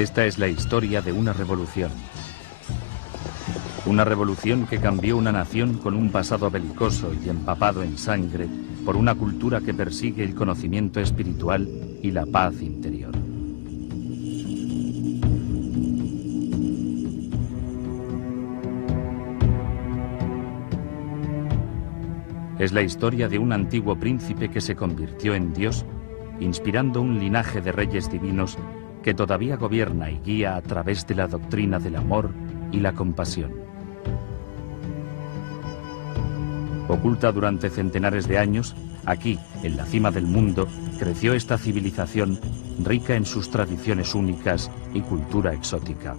Esta es la historia de una revolución. Una revolución que cambió una nación con un pasado belicoso y empapado en sangre por una cultura que persigue el conocimiento espiritual y la paz interior. Es la historia de un antiguo príncipe que se convirtió en Dios, inspirando un linaje de reyes divinos que todavía gobierna y guía a través de la doctrina del amor y la compasión. Oculta durante centenares de años, aquí, en la cima del mundo, creció esta civilización rica en sus tradiciones únicas y cultura exótica.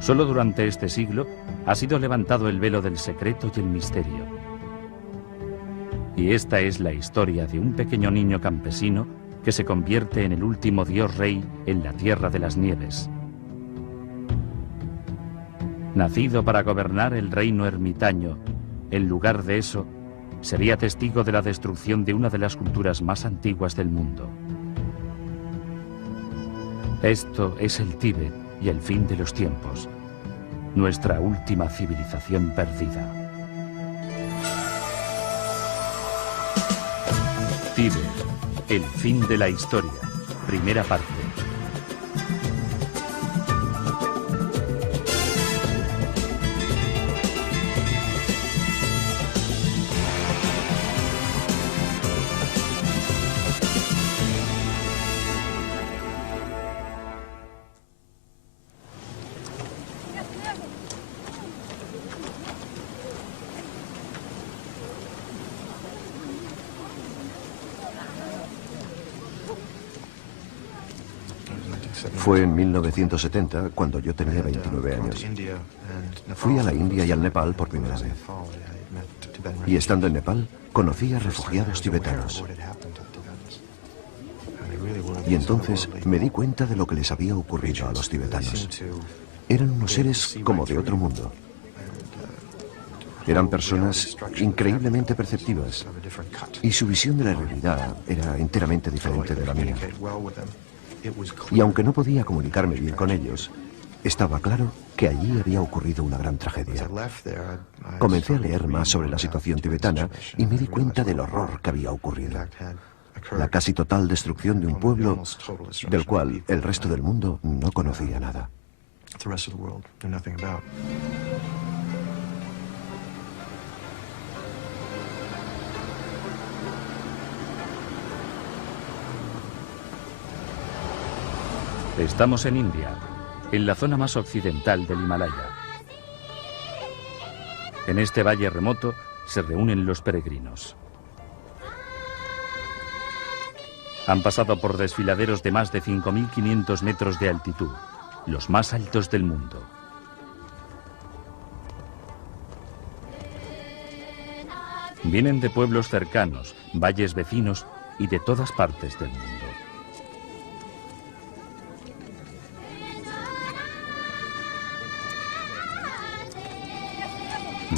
Solo durante este siglo ha sido levantado el velo del secreto y el misterio. Y esta es la historia de un pequeño niño campesino que se convierte en el último dios rey en la Tierra de las Nieves. Nacido para gobernar el reino ermitaño, en lugar de eso, sería testigo de la destrucción de una de las culturas más antiguas del mundo. Esto es el Tíbet y el fin de los tiempos, nuestra última civilización perdida. Tíbet, el fin de la historia, primera parte. Fue en 1970 cuando yo tenía 29 años. Fui a la India y al Nepal por primera vez. Y estando en Nepal, conocí a refugiados tibetanos. Y entonces me di cuenta de lo que les había ocurrido a los tibetanos. Eran unos seres como de otro mundo. Eran personas increíblemente perceptivas. Y su visión de la realidad era enteramente diferente de la mía. Y aunque no podía comunicarme bien con ellos, estaba claro que allí había ocurrido una gran tragedia. Comencé a leer más sobre la situación tibetana y me di cuenta del horror que había ocurrido. La casi total destrucción de un pueblo del cual el resto del mundo no conocía nada. Estamos en India, en la zona más occidental del Himalaya. En este valle remoto se reúnen los peregrinos. Han pasado por desfiladeros de más de 5.500 metros de altitud, los más altos del mundo. Vienen de pueblos cercanos, valles vecinos y de todas partes del mundo.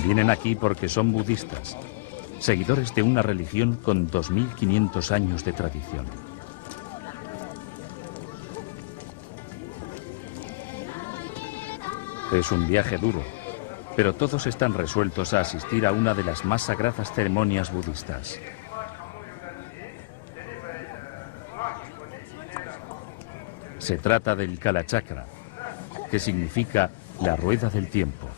Vienen aquí porque son budistas, seguidores de una religión con 2.500 años de tradición. Es un viaje duro, pero todos están resueltos a asistir a una de las más sagradas ceremonias budistas. Se trata del Kalachakra, que significa la rueda del tiempo.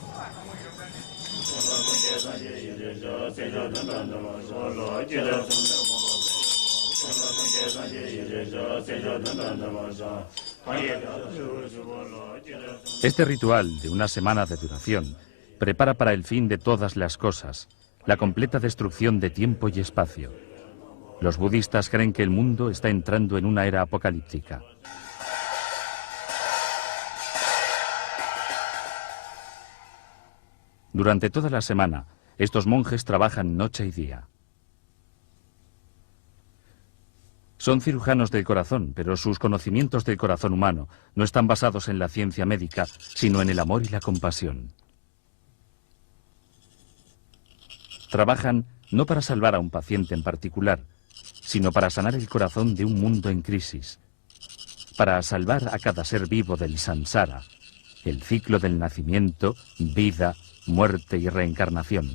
Este ritual, de una semana de duración, prepara para el fin de todas las cosas, la completa destrucción de tiempo y espacio. Los budistas creen que el mundo está entrando en una era apocalíptica. Durante toda la semana, estos monjes trabajan noche y día. Son cirujanos del corazón, pero sus conocimientos del corazón humano no están basados en la ciencia médica, sino en el amor y la compasión. Trabajan no para salvar a un paciente en particular, sino para sanar el corazón de un mundo en crisis. para salvar a cada ser vivo del samsara, el ciclo del nacimiento, vida, muerte y reencarnación,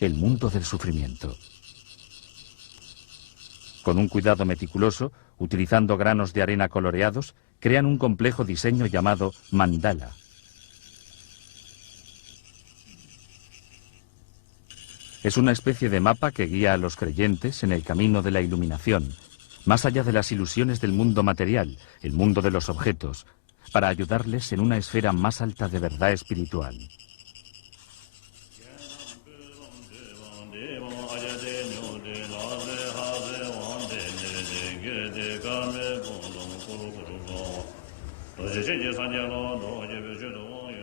el mundo del sufrimiento. Con un cuidado meticuloso, utilizando granos de arena coloreados, crean un complejo diseño llamado mandala. Es una especie de mapa que guía a los creyentes en el camino de la iluminación, más allá de las ilusiones del mundo material, el mundo de los objetos, para ayudarles en una esfera más alta de verdad espiritual.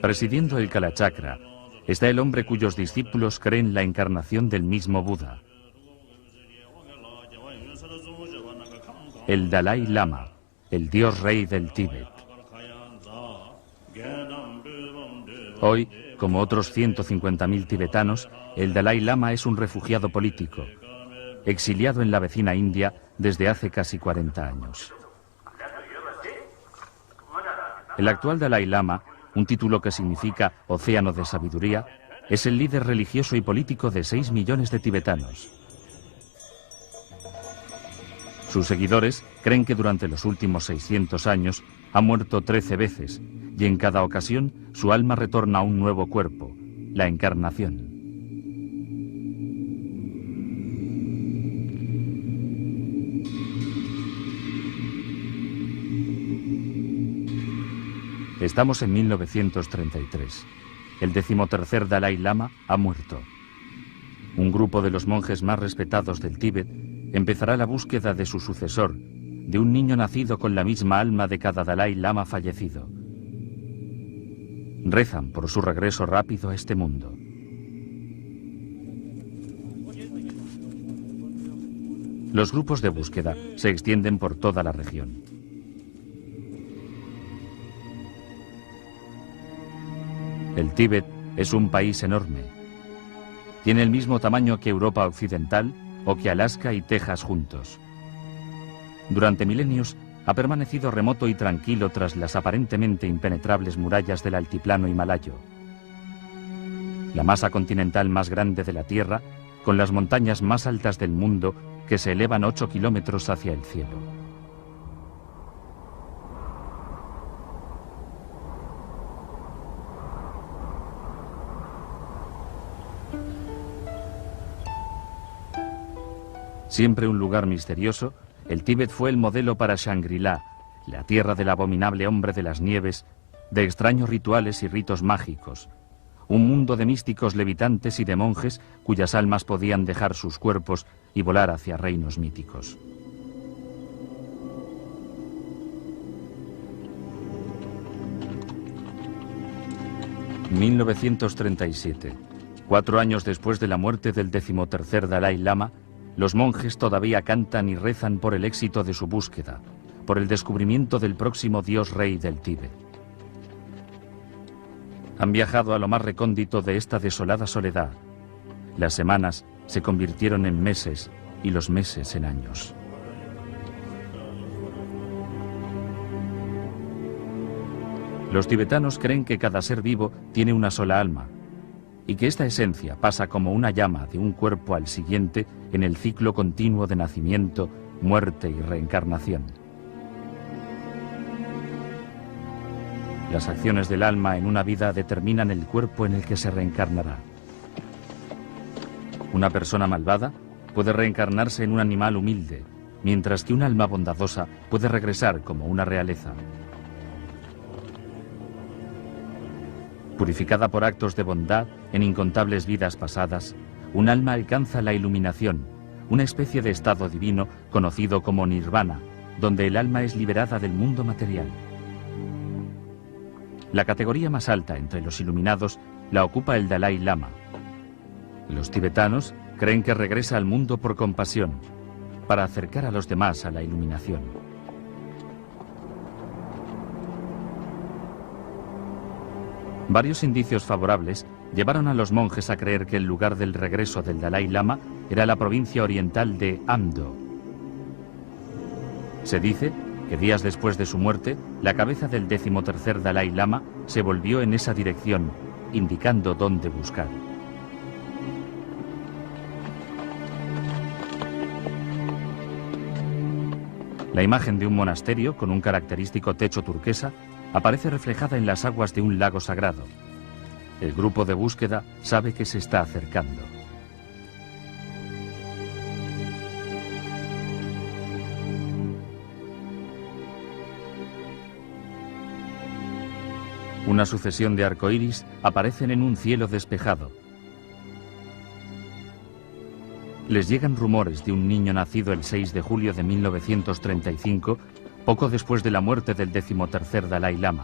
Presidiendo el Kalachakra está el hombre cuyos discípulos creen la encarnación del mismo Buda. El Dalai Lama, el dios rey del Tíbet. Hoy, como otros 150.000 tibetanos, el Dalai Lama es un refugiado político, exiliado en la vecina India desde hace casi 40 años. El actual Dalai Lama, un título que significa océano de sabiduría, es el líder religioso y político de 6 millones de tibetanos. Sus seguidores creen que durante los últimos 600 años ha muerto 13 veces y en cada ocasión su alma retorna a un nuevo cuerpo, la encarnación. Estamos en 1933. El 13º Dalai Lama ha muerto. Un grupo de los monjes más respetados del Tíbet empezará la búsqueda de su sucesor, de un niño nacido con la misma alma de cada Dalai Lama fallecido. Rezan por su regreso rápido a este mundo. Los grupos de búsqueda se extienden por toda la región. El Tíbet es un país enorme. Tiene el mismo tamaño que Europa Occidental o que Alaska y Texas juntos. Durante milenios ha permanecido remoto y tranquilo tras las aparentemente impenetrables murallas del altiplano himalayo. La masa continental más grande de la Tierra, con las montañas más altas del mundo que se elevan 8 kilómetros hacia el cielo. Siempre un lugar misterioso, el Tíbet fue el modelo para Shangri-La, la tierra del abominable hombre de las nieves, de extraños rituales y ritos mágicos, un mundo de místicos levitantes y de monjes cuyas almas podían dejar sus cuerpos y volar hacia reinos míticos. ...1937... 4 años después de la muerte del 13º Dalai Lama, los monjes todavía cantan y rezan por el éxito de su búsqueda, por el descubrimiento del próximo dios rey del Tíbet. Han viajado a lo más recóndito de esta desolada soledad. Las semanas se convirtieron en meses y los meses en años. Los tibetanos creen que cada ser vivo tiene una sola alma, y que esta esencia pasa como una llama de un cuerpo al siguiente en el ciclo continuo de nacimiento, muerte y reencarnación. Las acciones del alma en una vida determinan el cuerpo en el que se reencarnará. Una persona malvada puede reencarnarse en un animal humilde, mientras que un alma bondadosa puede regresar como una realeza. Purificada por actos de bondad en incontables vidas pasadas, un alma alcanza la iluminación, una especie de estado divino conocido como nirvana, donde el alma es liberada del mundo material. La categoría más alta entre los iluminados la ocupa el Dalai Lama. Los tibetanos creen que regresa al mundo por compasión, para acercar a los demás a la iluminación. Varios indicios favorables llevaron a los monjes a creer que el lugar del regreso del Dalai Lama era la provincia oriental de Amdo. Se dice que días después de su muerte, la cabeza del 13º Dalai Lama se volvió en esa dirección, indicando dónde buscar. La imagen de un monasterio con un característico techo turquesa aparece reflejada en las aguas de un lago sagrado. El grupo de búsqueda sabe que se está acercando. Una sucesión de arcoíris aparecen en un cielo despejado. Les llegan rumores de un niño nacido el 6 de julio de 1935, poco después de la muerte del 13º Dalai Lama.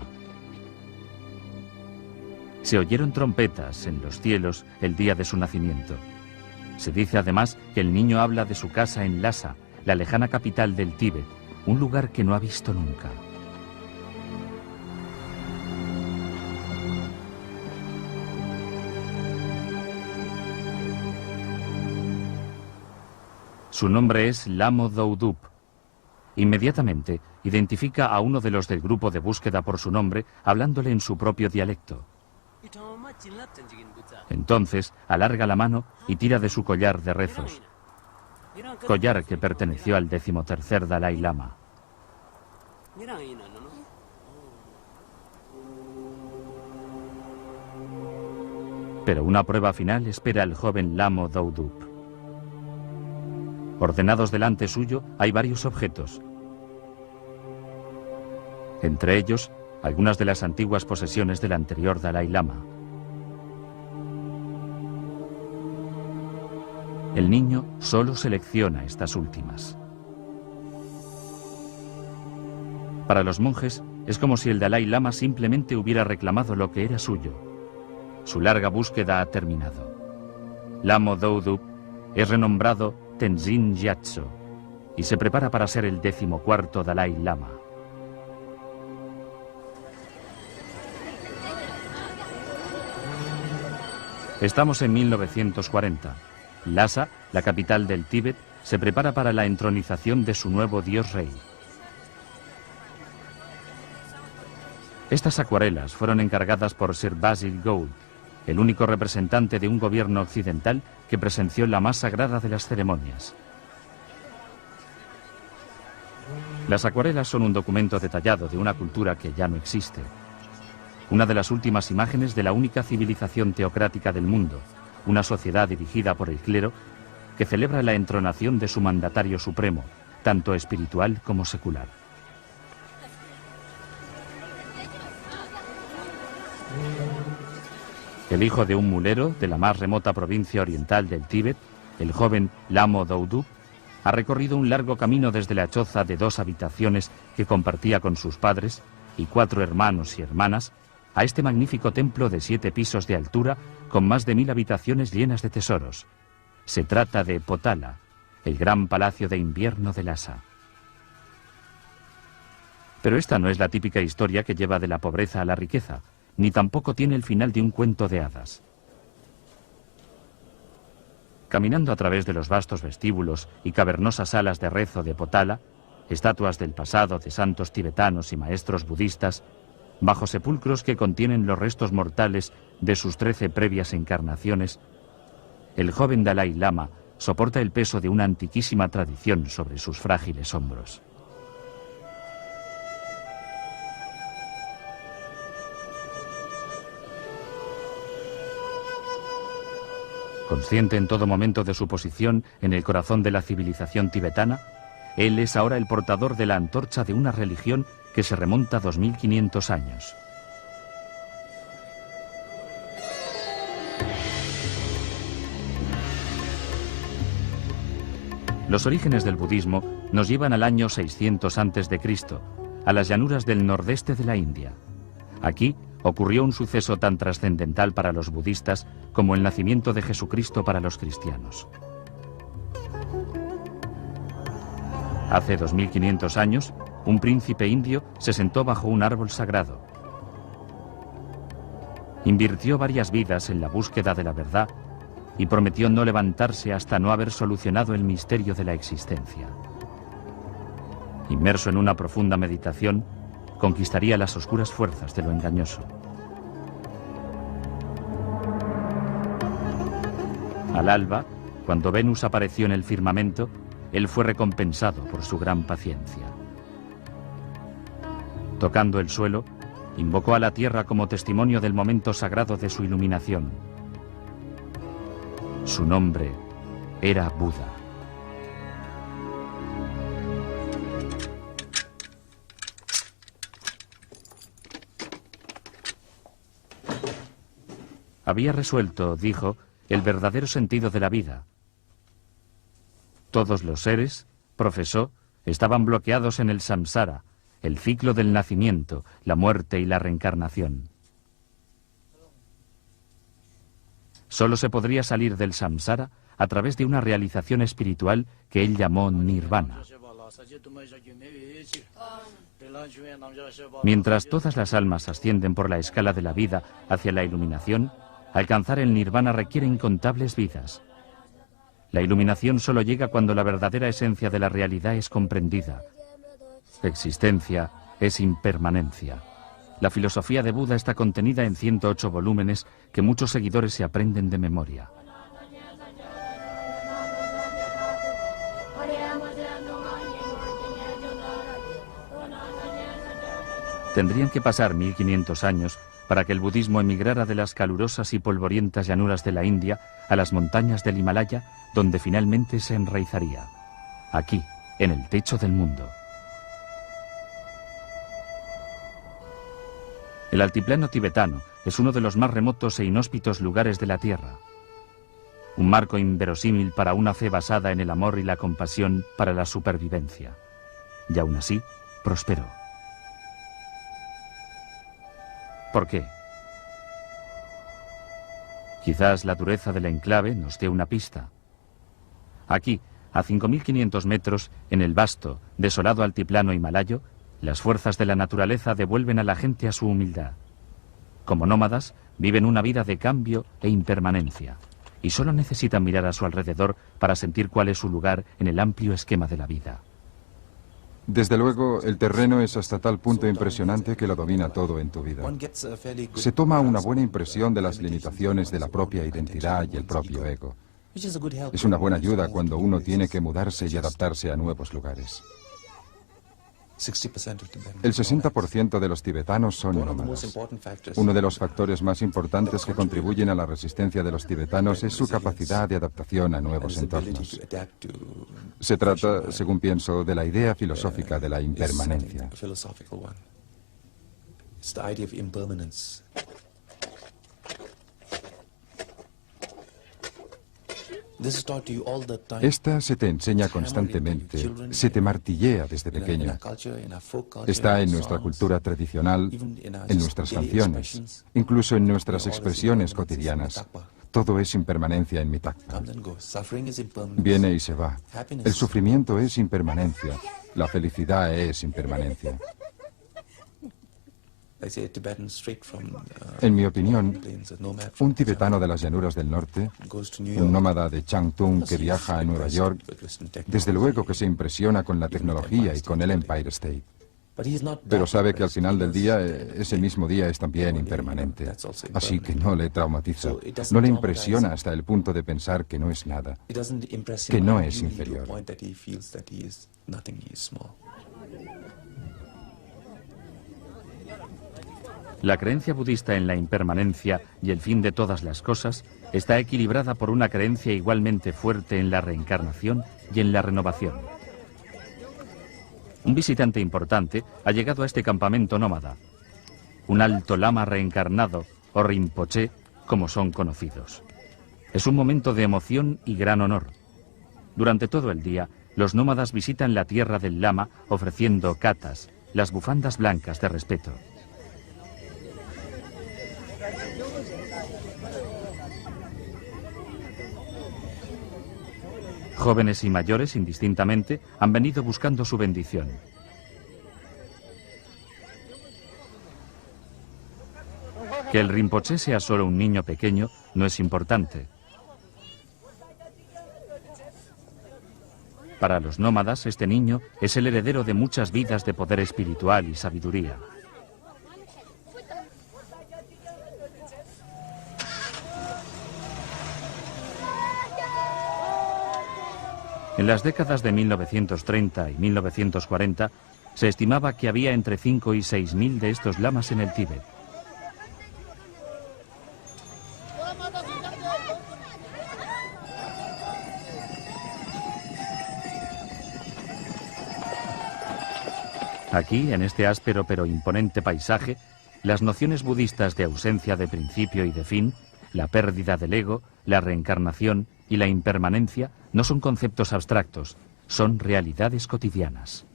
Se oyeron trompetas en los cielos el día de su nacimiento. Se dice además que el niño habla de su casa en Lhasa, la lejana capital del Tíbet, un lugar que no ha visto nunca. Su nombre es Lamo Doudub. Inmediatamente identifica a uno de los del grupo de búsqueda por su nombre, hablándole en su propio dialecto. Entonces alarga la mano y tira de su collar de rezos, collar que perteneció al 13º Dalai Lama. Pero una prueba final espera al joven Lamo Doudub. Ordenados delante suyo hay varios objetos. Entre ellos, algunas de las antiguas posesiones del anterior Dalai Lama. El niño solo selecciona estas últimas. Para los monjes, es como si el Dalai Lama simplemente hubiera reclamado lo que era suyo. Su larga búsqueda ha terminado. Lamo Doudub es renombrado Tenzin Gyatso y se prepara para ser el 14º Dalai Lama. Estamos en 1940. Lhasa, la capital del Tíbet, se prepara para la entronización de su nuevo dios rey. Estas acuarelas fueron encargadas por Sir Basil Gould, el único representante de un gobierno occidental que presenció la más sagrada de las ceremonias. Las acuarelas son un documento detallado de una cultura que ya no existe. Una de las últimas imágenes de la única civilización teocrática del mundo, una sociedad dirigida por el clero que celebra la entronación de su mandatario supremo, tanto espiritual como secular. El hijo de un mulero de la más remota provincia oriental del Tíbet, el joven Lamo Doudub, ha recorrido un largo camino desde la choza de 2 habitaciones que compartía con sus padres y 4 hermanos y hermanas a este magnífico templo de 7 pisos de altura con más de 1000 habitaciones llenas de tesoros. Se trata de Potala, el gran palacio de invierno de Lhasa. Pero esta no es la típica historia que lleva de la pobreza a la riqueza, ni tampoco tiene el final de un cuento de hadas. Caminando a través de los vastos vestíbulos y cavernosas salas de rezo de Potala, estatuas del pasado de santos tibetanos y maestros budistas, bajo sepulcros que contienen los restos mortales de sus 13 previas encarnaciones, el joven Dalai Lama soporta el peso de una antiquísima tradición sobre sus frágiles hombros. Consciente en todo momento de su posición en el corazón de la civilización tibetana, él es ahora el portador de la antorcha de una religión que se remonta a 2500 años. Los orígenes del budismo nos llevan al año 600 a.C., a las llanuras del nordeste de la India. Aquí ocurrió un suceso tan trascendental para los budistas como el nacimiento de Jesucristo para los cristianos. Hace 2500 años, un príncipe indio se sentó bajo un árbol sagrado. Invirtió varias vidas en la búsqueda de la verdad y prometió no levantarse hasta no haber solucionado el misterio de la existencia. Inmerso en una profunda meditación, conquistaría las oscuras fuerzas de lo engañoso. Al alba, cuando Venus apareció en el firmamento, él fue recompensado por su gran paciencia. Tocando el suelo, invocó a la tierra como testimonio del momento sagrado de su iluminación. Su nombre era Buda. Había resuelto, dijo, el verdadero sentido de la vida. Todos los seres, profesó, estaban bloqueados en el samsara, el ciclo del nacimiento, la muerte y la reencarnación. Solo se podría salir del samsara a través de una realización espiritual que él llamó nirvana. Mientras todas las almas ascienden por la escala de la vida hacia la iluminación, alcanzar el nirvana requiere incontables vidas. La iluminación solo llega cuando la verdadera esencia de la realidad es comprendida. Existencia es impermanencia. La filosofía de Buda está contenida en 108 volúmenes que muchos seguidores se aprenden de memoria. Tendrían que pasar 1500 años para que el budismo emigrara de las calurosas y polvorientas llanuras de la India a las montañas del Himalaya, donde finalmente se enraizaría. Aquí, en el techo del mundo. El altiplano tibetano es uno de los más remotos e inhóspitos lugares de la Tierra. Un marco inverosímil para una fe basada en el amor y la compasión para la supervivencia. Y aún así, prosperó. ¿Por qué? Quizás la dureza del enclave nos dé una pista. Aquí, a 5.500 metros, en el vasto, desolado altiplano himalayo, las fuerzas de la naturaleza devuelven a la gente a su humildad. Como nómadas, viven una vida de cambio e impermanencia, y solo necesitan mirar a su alrededor para sentir cuál es su lugar en el amplio esquema de la vida. Desde luego, el terreno es hasta tal punto impresionante que lo domina todo en tu vida. Se toma una buena impresión de las limitaciones de la propia identidad y el propio ego. Es una buena ayuda cuando uno tiene que mudarse y adaptarse a nuevos lugares. El 60% de los tibetanos son nómadas. Uno de los factores más importantes que contribuyen a la resistencia de los tibetanos es su capacidad de adaptación a nuevos entornos. Se trata, según pienso, de la idea filosófica de la impermanencia. Esta se te enseña constantemente, se te martillea desde pequeño. Está en nuestra cultura tradicional, en nuestras canciones, incluso en nuestras expresiones cotidianas. Todo es impermanencia en Mitakpa. Viene y se va. El sufrimiento es impermanencia. La felicidad es impermanencia. En mi opinión, un tibetano de las llanuras del norte, un nómada de Changtung que viaja a Nueva York, desde luego que se impresiona con la tecnología y con el Empire State. Pero sabe que al final del día, ese mismo día es también impermanente. Así que no le traumatiza, no le impresiona hasta el punto de pensar que no es nada, que no es inferior. La creencia budista en la impermanencia y el fin de todas las cosas está equilibrada por una creencia igualmente fuerte en la reencarnación y en la renovación. Un visitante importante ha llegado a este campamento nómada, un alto lama reencarnado, o Rinpoché, como son conocidos. Es un momento de emoción y gran honor. Durante todo el día, los nómadas visitan la tierra del lama ofreciendo katas, las bufandas blancas de respeto. Jóvenes y mayores, indistintamente, han venido buscando su bendición. Que el Rinpoché sea solo un niño pequeño no es importante. Para los nómadas, este niño es el heredero de muchas vidas de poder espiritual y sabiduría. En las décadas de 1930 y 1940 se estimaba que había entre 5 y 6.000 de estos lamas en el Tíbet. Aquí, en este áspero pero imponente paisaje, las nociones budistas de ausencia de principio y de fin, la pérdida del ego, la reencarnación y la impermanencia no son conceptos abstractos, son realidades cotidianas.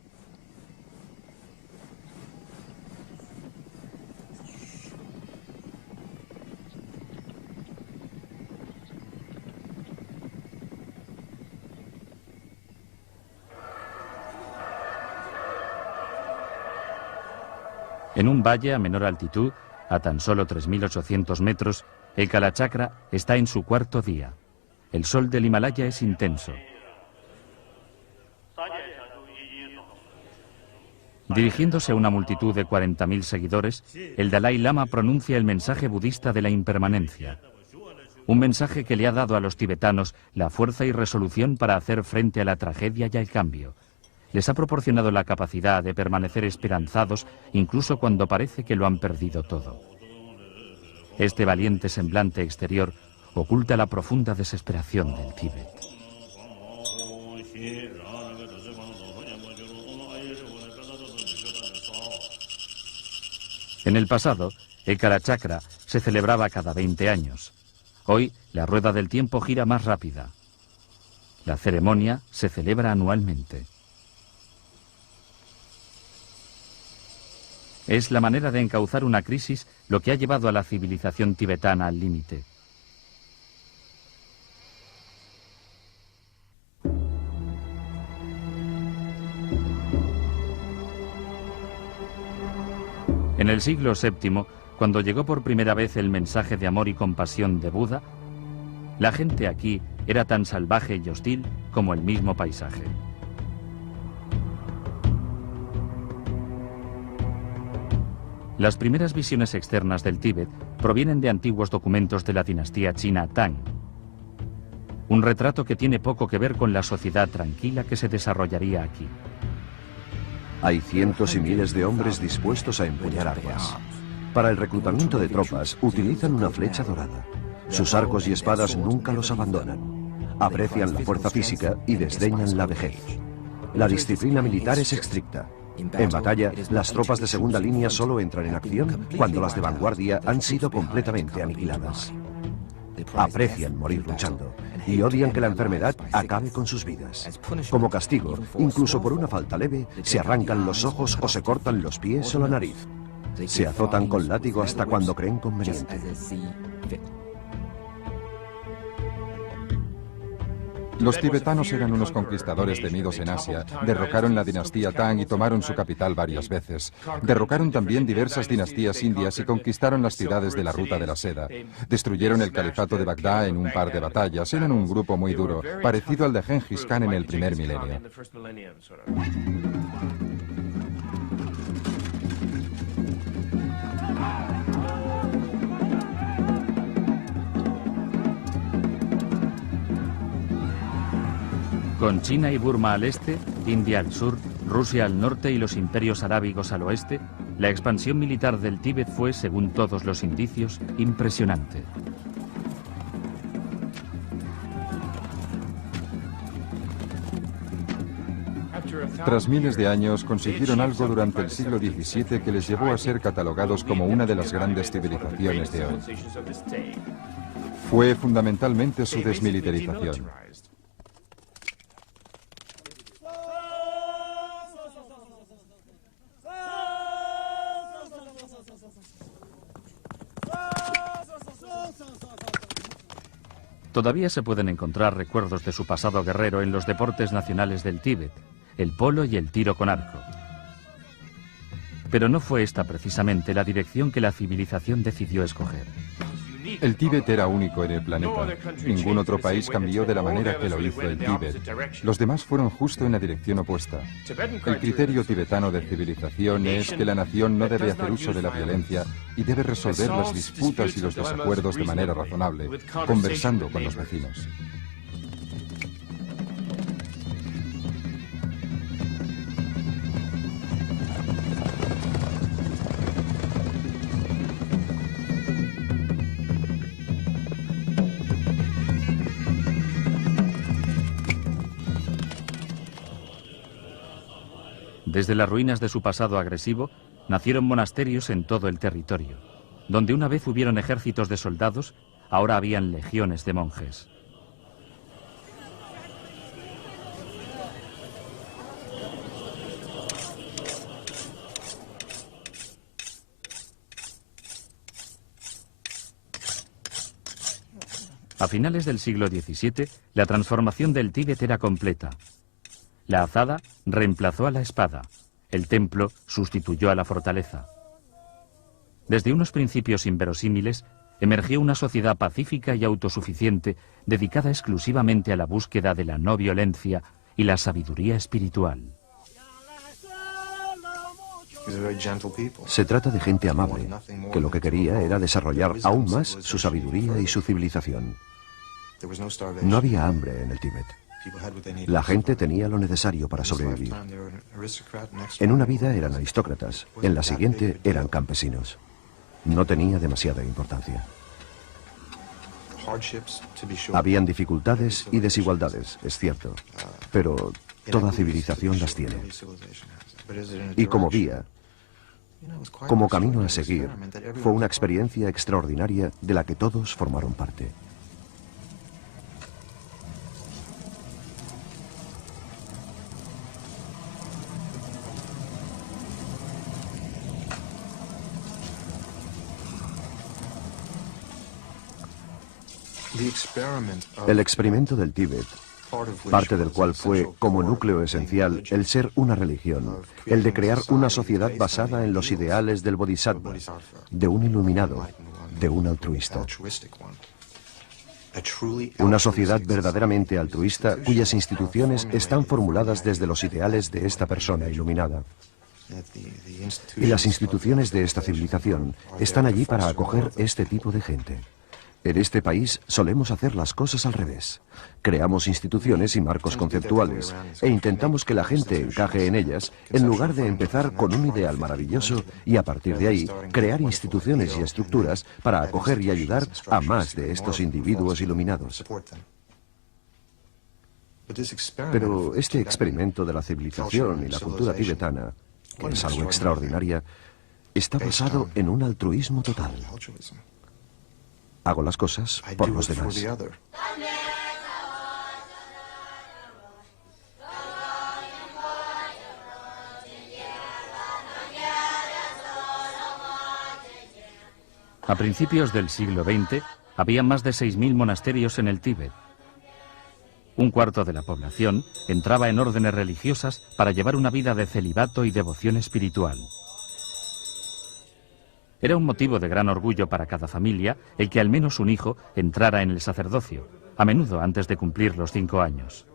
En un valle a menor altitud, a tan solo 3.800 metros, el Kalachakra está en su cuarto día. El sol del Himalaya es intenso. Dirigiéndose a una multitud de 40.000 seguidores, el Dalai Lama pronuncia el mensaje budista de la impermanencia. Un mensaje que le ha dado a los tibetanos la fuerza y resolución para hacer frente a la tragedia y al cambio. Les ha proporcionado la capacidad de permanecer esperanzados incluso cuando parece que lo han perdido todo. Este valiente semblante exterior oculta la profunda desesperación del Tíbet. En el pasado, el Kalachakra se celebraba cada 20 años. Hoy, la rueda del tiempo gira más rápida. La ceremonia se celebra anualmente. Es la manera de encauzar una crisis lo que ha llevado a la civilización tibetana al límite. En el siglo VII, cuando llegó por primera vez el mensaje de amor y compasión de Buda, la gente aquí era tan salvaje y hostil como el mismo paisaje. Las primeras visiones externas del Tíbet provienen de antiguos documentos de la dinastía china Tang. Un retrato que tiene poco que ver con la sociedad tranquila que se desarrollaría aquí. Hay cientos y miles de hombres dispuestos a empuñar armas. Para el reclutamiento de tropas utilizan una flecha dorada. Sus arcos y espadas nunca los abandonan. Aprecian la fuerza física y desdeñan la vejez. La disciplina militar es estricta. En batalla, las tropas de segunda línea solo entran en acción cuando las de vanguardia han sido completamente aniquiladas. Aprecian morir luchando y odian que la enfermedad acabe con sus vidas. Como castigo, incluso por una falta leve, se arrancan los ojos o se cortan los pies o la nariz. Se azotan con látigo hasta cuando creen conveniente. Los tibetanos eran unos conquistadores temidos en Asia, derrocaron la dinastía Tang y tomaron su capital varias veces. Derrocaron también diversas dinastías indias y conquistaron las ciudades de la Ruta de la Seda. Destruyeron el califato de Bagdad en un par de batallas. Eran un grupo muy duro, parecido al de Gengis Khan en el primer milenio. Con China y Burma al este, India al sur, Rusia al norte y los imperios arábigos al oeste, la expansión militar del Tíbet fue, según todos los indicios, impresionante. Tras miles de años, consiguieron algo durante el siglo XVII que les llevó a ser catalogados como una de las grandes civilizaciones de hoy. Fue fundamentalmente su desmilitarización. Todavía se pueden encontrar recuerdos de su pasado guerrero en los deportes nacionales del Tíbet, el polo y el tiro con arco. Pero no fue esta precisamente la dirección que la civilización decidió escoger. El Tíbet era único en el planeta. Ningún otro país cambió de la manera que lo hizo el Tíbet. Los demás fueron justo en la dirección opuesta. El criterio tibetano de civilización es que la nación no debe hacer uso de la violencia y debe resolver las disputas y los desacuerdos de manera razonable, conversando con los vecinos. Desde las ruinas de su pasado agresivo, nacieron monasterios en todo el territorio. Donde una vez hubieron ejércitos de soldados, ahora habían legiones de monjes. A finales del siglo XVII, la transformación del Tíbet era completa. La azada reemplazó a la espada. El templo sustituyó a la fortaleza. Desde unos principios inverosímiles, emergió una sociedad pacífica y autosuficiente dedicada exclusivamente a la búsqueda de la no violencia y la sabiduría espiritual. Se trata de gente amable, que lo que quería era desarrollar aún más su sabiduría y su civilización. No había hambre en el Tíbet. La gente tenía lo necesario para sobrevivir. En una vida eran aristócratas, en la siguiente eran campesinos. No tenía demasiada importancia. Habían dificultades y desigualdades, es cierto, pero toda civilización las tiene. Y como guía, como camino a seguir, fue una experiencia extraordinaria de la que todos formaron parte. El experimento del Tíbet, parte del cual fue como núcleo esencial el ser una religión, el de crear una sociedad basada en los ideales del Bodhisattva, de un iluminado, de un altruista. Una sociedad verdaderamente altruista cuyas instituciones están formuladas desde los ideales de esta persona iluminada. Y las instituciones de esta civilización están allí para acoger este tipo de gente. En este país solemos hacer las cosas al revés. Creamos instituciones y marcos conceptuales e intentamos que la gente encaje en ellas en lugar de empezar con un ideal maravilloso y a partir de ahí crear instituciones y estructuras para acoger y ayudar a más de estos individuos iluminados. Pero este experimento de la civilización y la cultura tibetana, que es algo extraordinario, está basado en un altruismo total. Hago las cosas por los demás. A principios del siglo XX, había más de 6.000 monasterios en el Tíbet. Un cuarto de la población entraba en órdenes religiosas para llevar una vida de celibato y devoción espiritual. Era un motivo de gran orgullo para cada familia el que al menos un hijo entrara en el sacerdocio, a menudo antes de cumplir los 5 años.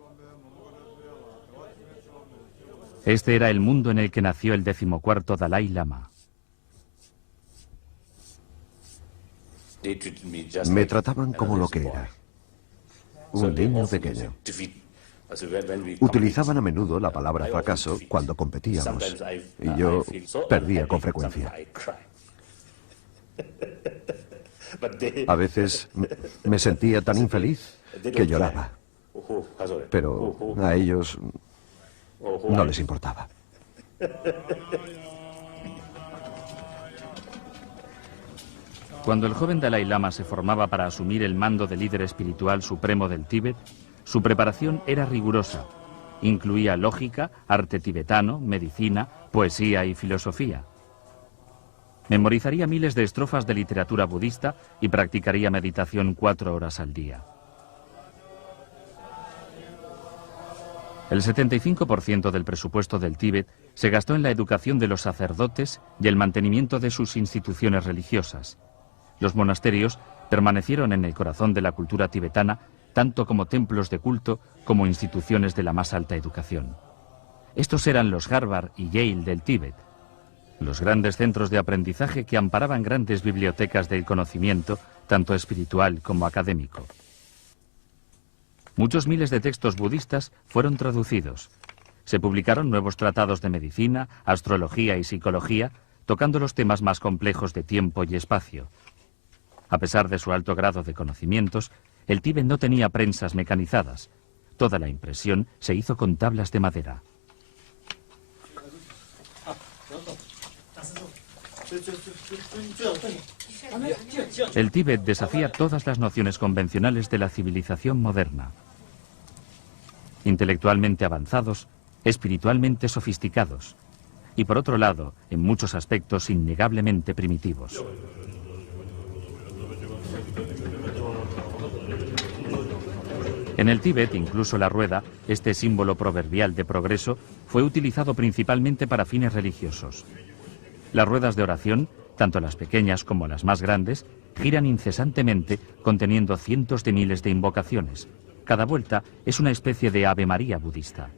Este era el mundo en el que nació el 14º Dalai Lama. Me trataban como lo que era, un niño pequeño. Utilizaban a menudo la palabra fracaso cuando competíamos, y yo perdía con frecuencia. A veces me sentía tan infeliz que lloraba, pero a ellos no les importaba. Cuando el joven Dalai Lama se formaba para asumir el mando de líder espiritual supremo del Tíbet, su preparación era rigurosa. Incluía lógica, arte tibetano, medicina, poesía y filosofía. Memorizaría miles de estrofas de literatura budista y practicaría meditación 4 horas al día. El 75% del presupuesto del Tíbet se gastó en la educación de los sacerdotes y el mantenimiento de sus instituciones religiosas. los monasterios permanecieron en el corazón de la cultura tibetana, tanto como templos de culto como instituciones de la más alta educación. Estos eran los Harvard y Yale del Tíbet, los grandes centros de aprendizaje que amparaban grandes bibliotecas del conocimiento, tanto espiritual como académico. Muchos miles de textos budistas fueron traducidos. Se publicaron nuevos tratados de medicina, astrología y psicología, tocando los temas más complejos de tiempo y espacio. A pesar de su alto grado de conocimientos, el Tíbet no tenía prensas mecanizadas. Toda la impresión se hizo con tablas de madera. El Tíbet desafía todas las nociones convencionales de la civilización moderna. Intelectualmente avanzados, espiritualmente sofisticados y, por otro lado, en muchos aspectos innegablemente primitivos. En el Tíbet, incluso la rueda, este símbolo proverbial de progreso, fue utilizado principalmente para fines religiosos. Las ruedas de oración, tanto las pequeñas como las más grandes, giran incesantemente, conteniendo cientos de miles de invocaciones. Cada vuelta es una especie de Ave María budista.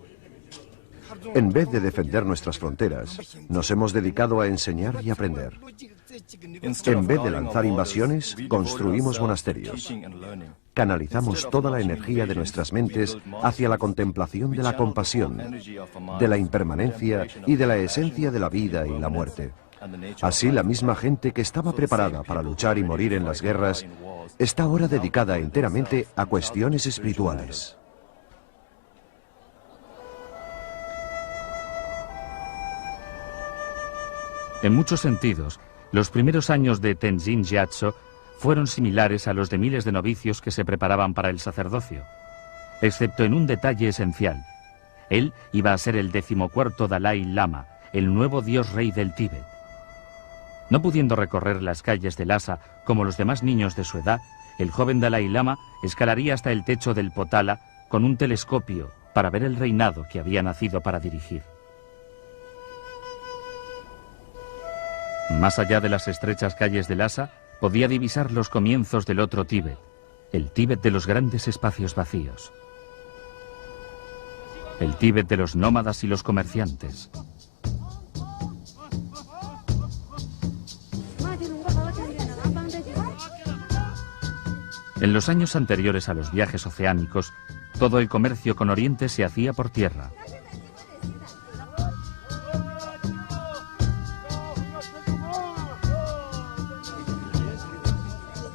En vez de defender nuestras fronteras, nos hemos dedicado a enseñar y aprender. En vez de lanzar invasiones, construimos monasterios. Canalizamos toda la energía de nuestras mentes hacia la contemplación de la compasión, de la impermanencia y de la esencia de la vida y la muerte. Así, la misma gente que estaba preparada para luchar y morir en las guerras, está ahora dedicada enteramente a cuestiones espirituales. En muchos sentidos, los primeros años de Tenzin Gyatso fueron similares a los de miles de novicios que se preparaban para el sacerdocio, excepto en un detalle esencial. Él iba a ser el 14º Dalai Lama, el nuevo dios rey del Tíbet. No pudiendo recorrer las calles de Lhasa como los demás niños de su edad, el joven Dalai Lama escalaría hasta el techo del Potala con un telescopio para ver el reinado que había nacido para dirigir. Más allá de las estrechas calles de Lhasa, podía divisar los comienzos del otro Tíbet, el Tíbet de los grandes espacios vacíos. El Tíbet de los nómadas y los comerciantes. En los años anteriores a los viajes oceánicos, todo el comercio con Oriente se hacía por tierra.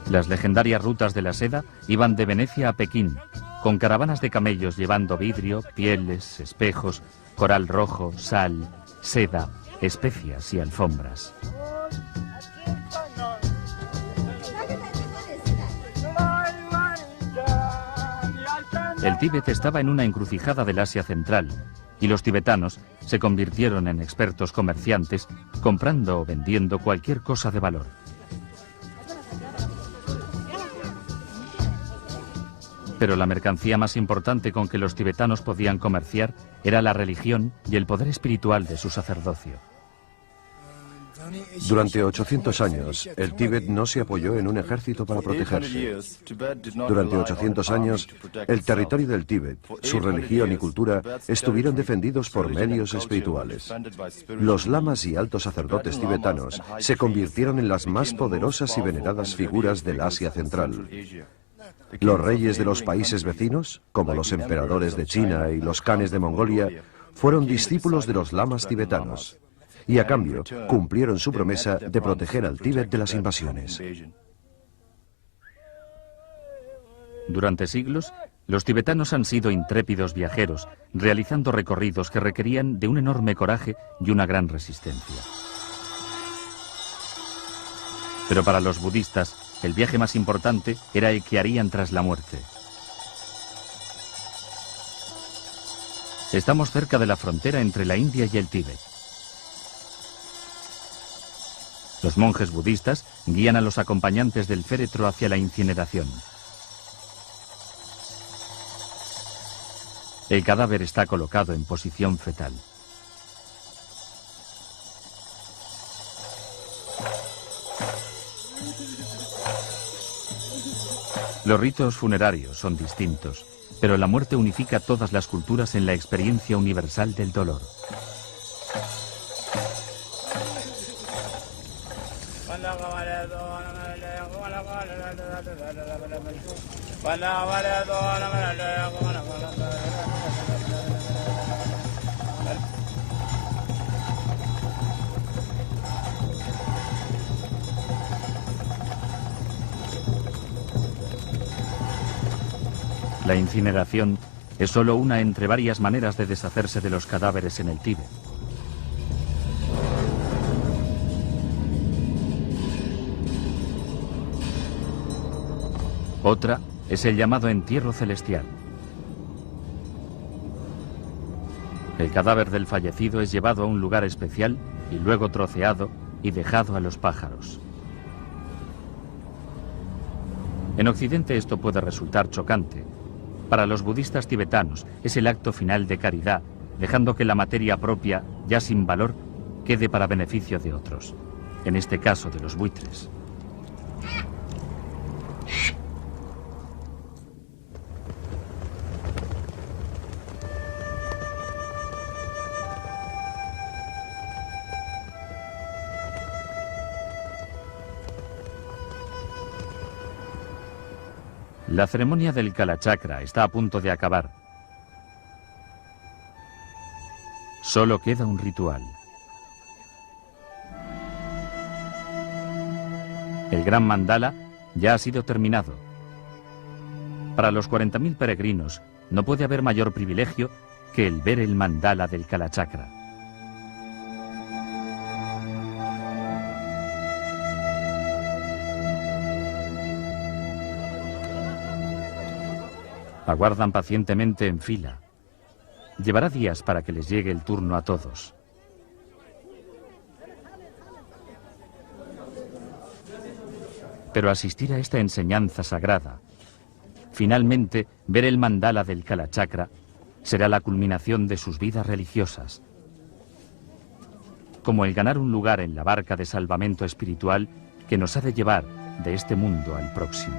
Las legendarias rutas de la seda iban de Venecia a Pekín, con caravanas de camellos llevando vidrio, pieles, espejos, coral rojo, sal, seda, especias y alfombras. El Tíbet estaba en una encrucijada del Asia Central y los tibetanos se convirtieron en expertos comerciantes, comprando o vendiendo cualquier cosa de valor. Pero la mercancía más importante con que los tibetanos podían comerciar era la religión y el poder espiritual de su sacerdocio. Durante 800 años, el Tíbet no se apoyó en un ejército para protegerse. Durante 800 años, el territorio del Tíbet, su religión y cultura estuvieron defendidos por medios espirituales. Los lamas y altos sacerdotes tibetanos se convirtieron en las más poderosas y veneradas figuras del Asia Central. Los reyes de los países vecinos, como los emperadores de China y los khanes de Mongolia, fueron discípulos de los lamas tibetanos y a cambio cumplieron su promesa de proteger al Tíbet de las invasiones. Durante siglos, los tibetanos han sido intrépidos viajeros, realizando recorridos que requerían de un enorme coraje y una gran resistencia. Pero para los budistas, el viaje más importante era el que harían tras la muerte. Estamos cerca de la frontera entre la India y el Tíbet. Los monjes budistas guían a los acompañantes del féretro hacia la incineración. El cadáver está colocado en posición fetal. Los ritos funerarios son distintos, pero la muerte unifica todas las culturas en la experiencia universal del dolor. La incineración es solo una entre varias maneras de deshacerse de los cadáveres en el Tíbet. Otra es el llamado entierro celestial. El cadáver del fallecido es llevado a un lugar especial y luego troceado y dejado a los pájaros. En Occidente esto puede resultar chocante. Para los budistas tibetanos es el acto final de caridad, dejando que la materia propia, ya sin valor, quede para beneficio de otros. En este caso de los buitres. La ceremonia del Kalachakra está a punto de acabar. Solo queda un ritual. El gran mandala ya ha sido terminado. Para los 40.000 peregrinos no puede haber mayor privilegio que el ver el mandala del Kalachakra. Aguardan pacientemente en fila. Llevará días para que les llegue el turno a todos. Pero asistir a esta enseñanza sagrada, finalmente ver el mandala del Kalachakra, será la culminación de sus vidas religiosas. Como el ganar un lugar en la barca de salvamento espiritual que nos ha de llevar de este mundo al próximo.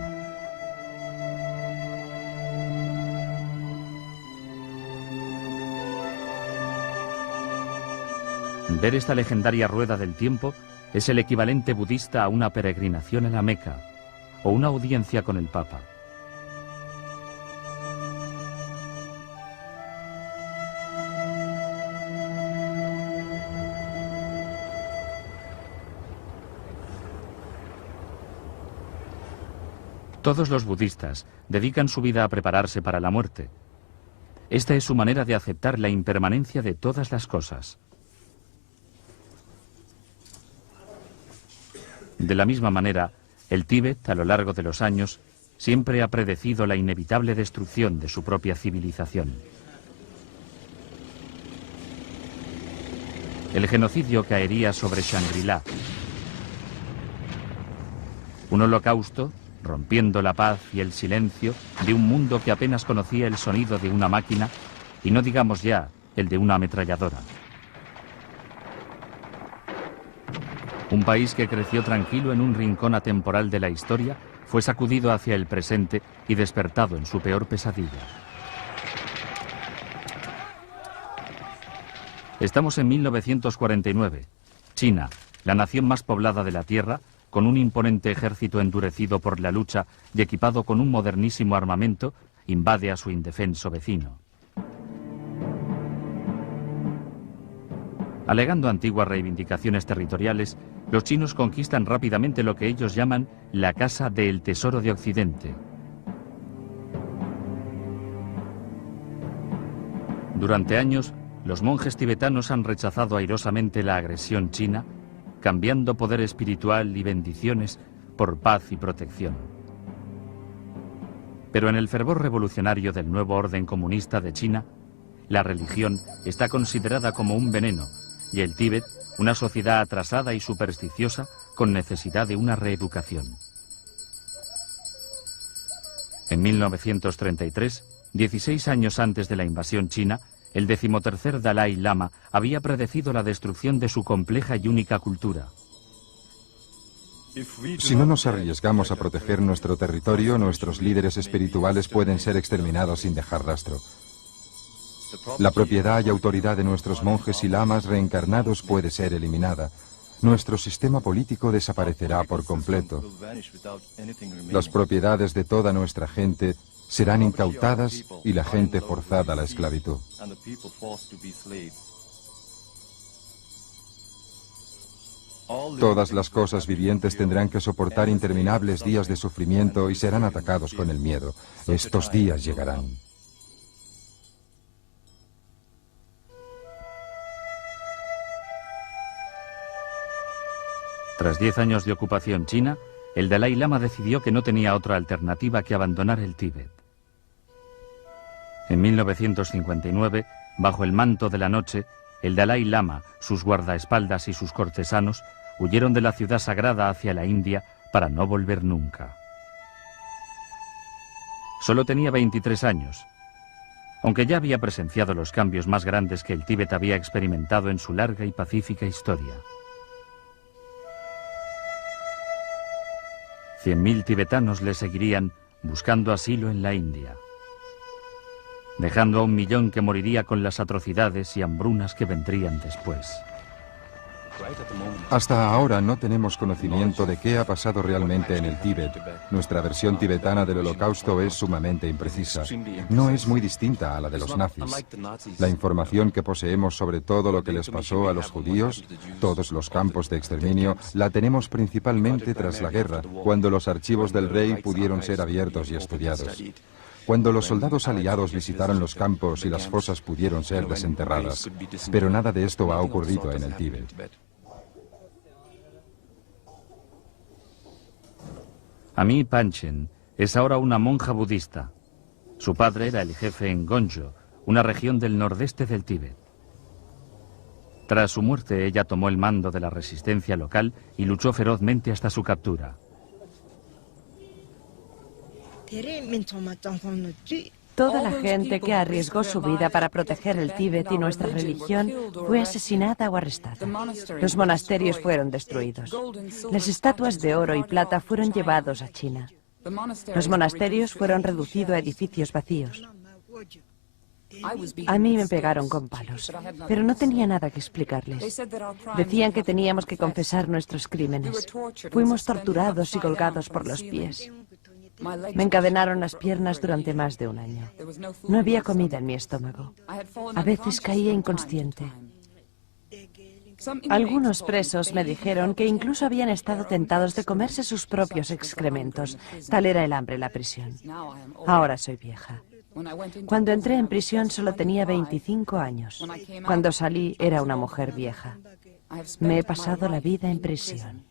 Ver esta legendaria rueda del tiempo es el equivalente budista a una peregrinación a la Meca o una audiencia con el Papa. Todos los budistas dedican su vida a prepararse para la muerte. Esta es su manera de aceptar la impermanencia de todas las cosas. De la misma manera, el Tíbet, a lo largo de los años, siempre ha predecido la inevitable destrucción de su propia civilización. El genocidio caería sobre Shangri-La. Un holocausto, rompiendo la paz y el silencio de un mundo que apenas conocía el sonido de una máquina, y no digamos ya el de una ametralladora. Un país que creció tranquilo en un rincón atemporal de la historia fue sacudido hacia el presente y despertado en su peor pesadilla. Estamos en 1949. China, la nación más poblada de la Tierra, con un imponente ejército endurecido por la lucha y equipado con un modernísimo armamento, invade a su indefenso vecino. Alegando antiguas reivindicaciones territoriales, los chinos conquistan rápidamente lo que ellos llaman la Casa del Tesoro de Occidente. Durante años, los monjes tibetanos han rechazado airosamente la agresión china, cambiando poder espiritual y bendiciones por paz y protección. Pero en el fervor revolucionario del nuevo orden comunista de China, la religión está considerada como un veneno, y el Tíbet, una sociedad atrasada y supersticiosa, con necesidad de una reeducación. En 1933, 16 años antes de la invasión china, el 13º Dalai Lama había predecido la destrucción de su compleja y única cultura. Si no nos arriesgamos a proteger nuestro territorio, nuestros líderes espirituales pueden ser exterminados sin dejar rastro. La propiedad y autoridad de nuestros monjes y lamas reencarnados puede ser eliminada. Nuestro sistema político desaparecerá por completo. Las propiedades de toda nuestra gente serán incautadas y la gente forzada a la esclavitud. Todas las cosas vivientes tendrán que soportar interminables días de sufrimiento y serán atacados con el miedo. Estos días llegarán. Tras 10 años de ocupación china, el Dalai Lama decidió que no tenía otra alternativa que abandonar el Tíbet. En 1959, bajo el manto de la noche, el Dalai Lama, sus guardaespaldas y sus cortesanos huyeron de la ciudad sagrada hacia la India para no volver nunca. Solo tenía 23 años, aunque ya había presenciado los cambios más grandes que el Tíbet había experimentado en su larga y pacífica historia. 100.000 tibetanos le seguirían buscando asilo en la India, dejando a 1 millón que moriría con las atrocidades y hambrunas que vendrían después. Hasta ahora no tenemos conocimiento de qué ha pasado realmente en el Tíbet. Nuestra versión tibetana del Holocausto es sumamente imprecisa. No es muy distinta a la de los nazis. La información que poseemos sobre todo lo que les pasó a los judíos, todos los campos de exterminio, la tenemos principalmente tras la guerra, cuando los archivos del rey pudieron ser abiertos y estudiados. Cuando los soldados aliados visitaron los campos y las fosas pudieron ser desenterradas. Pero nada de esto ha ocurrido en el Tíbet. Ami Panchen es ahora una monja budista. Su padre era el jefe en Gonjo, una región del nordeste del Tíbet. Tras su muerte, ella tomó el mando de la resistencia local y luchó ferozmente hasta su captura. Toda la gente que arriesgó su vida para proteger el Tíbet y nuestra religión fue asesinada o arrestada. Los monasterios fueron destruidos. Las estatuas de oro y plata fueron llevados a China. Los monasterios fueron reducidos a edificios vacíos. A mí me pegaron con palos, pero no tenía nada que explicarles. Decían que teníamos que confesar nuestros crímenes. Fuimos torturados y colgados por los pies. Me encadenaron las piernas durante más de 1 año. No había comida en mi estómago. A veces caía inconsciente. Algunos presos me dijeron que incluso habían estado tentados de comerse sus propios excrementos. Tal era el hambre en la prisión. Ahora soy vieja. Cuando entré en prisión solo tenía 25 años. Cuando salí era una mujer vieja. Me he pasado la vida en prisión.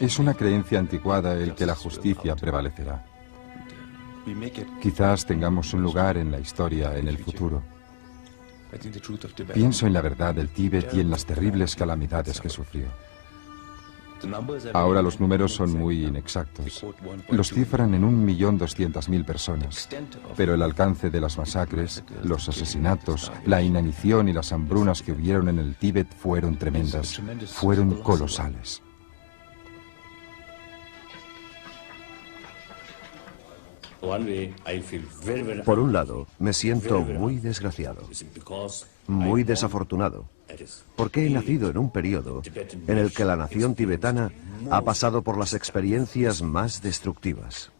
Es una creencia anticuada el que la justicia prevalecerá. Quizás tengamos un lugar en la historia en el futuro. Pienso en la verdad del Tíbet y en las terribles calamidades que sufrió. Ahora los números son muy inexactos. Los cifran en 1.200.000 personas. Pero el alcance de las masacres, los asesinatos, la inanición y las hambrunas que hubieron en el Tíbet fueron tremendas. Fueron colosales. Por un lado, me siento muy desgraciado, muy desafortunado, porque he nacido en un periodo en el que la nación tibetana ha pasado por las experiencias más destructivas.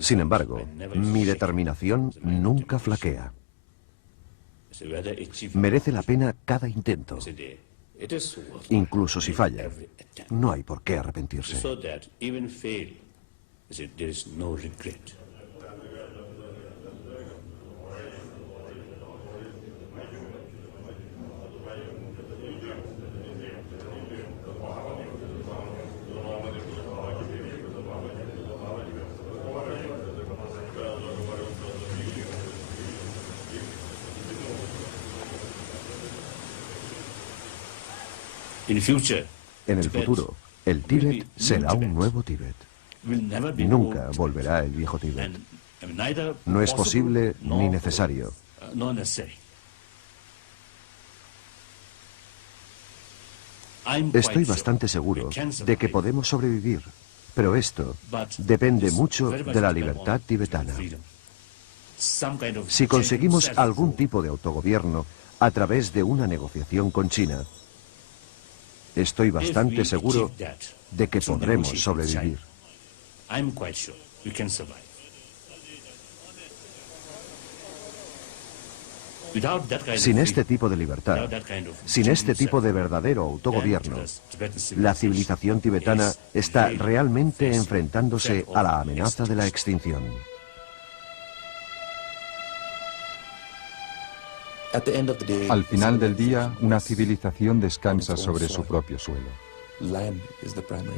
Sin embargo, mi determinación nunca flaquea. Merece la pena cada intento. Incluso si falla, no hay por qué arrepentirse. En el futuro, el Tíbet será un nuevo Tíbet. Nunca volverá el viejo Tíbet. No es posible ni necesario. Estoy bastante seguro de que podemos sobrevivir, pero esto depende mucho de la libertad tibetana. Si conseguimos algún tipo de autogobierno a través de una negociación con China, estoy bastante seguro de que podremos sobrevivir. Sin este tipo de libertad, sin este tipo de verdadero autogobierno, la civilización tibetana está realmente enfrentándose a la amenaza de la extinción. Al final del día, una civilización descansa sobre su propio suelo.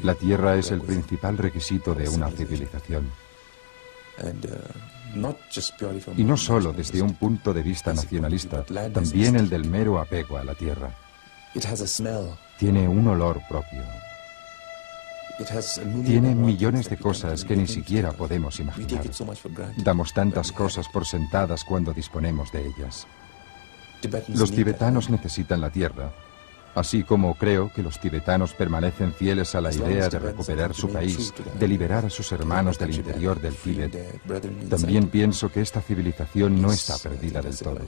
La tierra es el principal requisito de una civilización. Y no solo desde un punto de vista nacionalista, también el del mero apego a la tierra. Tiene un olor propio. Tiene millones de cosas que ni siquiera podemos imaginar. Damos tantas cosas por sentadas cuando disponemos de ellas. Los tibetanos necesitan la tierra, así como creo que los tibetanos permanecen fieles a la idea de recuperar su país, de liberar a sus hermanos del interior del Tíbet. También pienso que esta civilización no está perdida del todo.